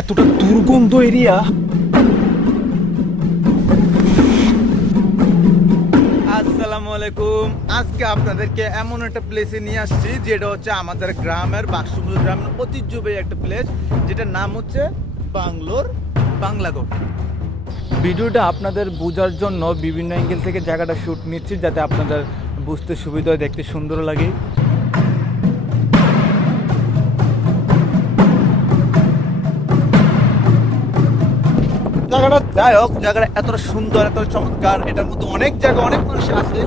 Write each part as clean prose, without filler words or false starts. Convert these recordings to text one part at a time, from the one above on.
এতটা দুর্গন্ধ এরিয়া। আসসালামু আলাইকুম। আজকে আপনাদেরকে এমন একটা প্লেসে নিয়ে আসছি যেটা হচ্ছে আমাদের গ্রামের বাক্সমুল গ্রামের ঐতিহ্যবাহী একটা প্লেস, যেটার নাম হচ্ছে বাংলাগড়। ভিডিওটা আপনাদের বোঝার জন্য বিভিন্ন অ্যাঙ্গেল থেকে জায়গাটা শ্যুট নিচ্ছি, যাতে আপনাদের বুঝতে সুবিধা হয়, দেখতে সুন্দর লাগে। জায়গাটা যাই হোক, জায়গাটা এতটা সুন্দর, এত চমৎকার। এটার মধ্যে অনেক জায়গা, অনেক মানুষ আসে।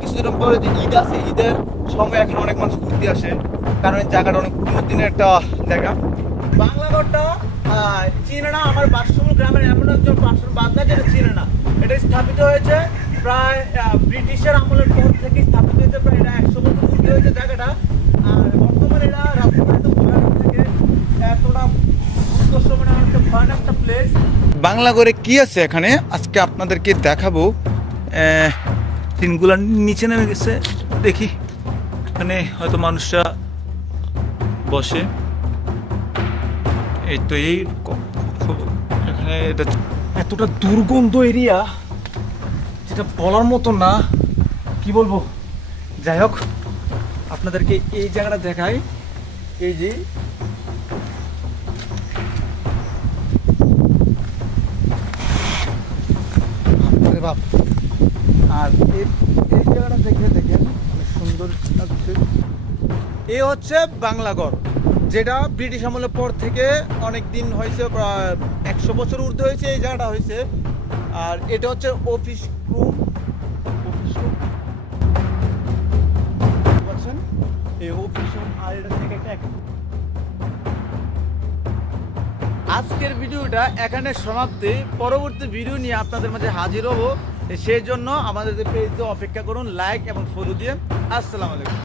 কিছুদিন পরে যে ঈদ আছে, ঈদের সময় এখন অনেক মানুষ ঘুরতে আসে, কারণ এই জায়গাটা অনেক পুরোনো দিনের একটা জায়গা। বাংলাগড়টা চিনে না আমার বাক্সমুল গ্রামের এমন একজন বাংলা যেটা চিনে না। এটা স্থাপিত হয়েছে প্রায় ব্রিটিশের আমলের পর থেকে স্থাপিত হয়েছে, প্রায় এটা 100 বছর পূর্বে হয়েছে জায়গাটা। আর বর্তমানে এটা রাজবাড়িতে ভয়ানক থেকে এতটা গুরুত্বপূর্ণ একটা ভয়ানক একটা প্লেস। বাংলাগড়ে কি আছে এখানে আজকে আপনাদেরকে দেখাবো। টিনগুলা নিচে নেমে গেছে, দেখি এখানে হয়তো মানুষরা বসে। এই তো এই এখানে এটা এতটা দুর্গন্ধ এরিয়া যেটা বলার মতো না, কি বলবো। যাই হোক, আপনাদেরকে এই জায়গাটা দেখাই। এই যে আরে বাপ, আর এই জায়গাটা দেখেন অনেক সুন্দর লাগছে। এ হচ্ছে বাংলাগড়, যেটা ব্রিটিশ আমলের পর থেকে অনেক দিন হয়েছে, প্রায় 100 বছর ঊর্ধ্বে হয়েছে এই জায়গাটা হয়েছে। আর এটা হচ্ছে অফিস রুম। পাচ্ছেন এই অফিস রুম, আর এটা থেকে একটা আজকের ভিডিওটা এখানে সমাপ্তি। পরবর্তী ভিডিও নিয়ে আপনাদের মাঝে হাজির হব, সেই জন্য আমাদের পেজে অপেক্ষা করুন, লাইক এবং ফলো দিয়ে। আসসালামু আলাইকুম।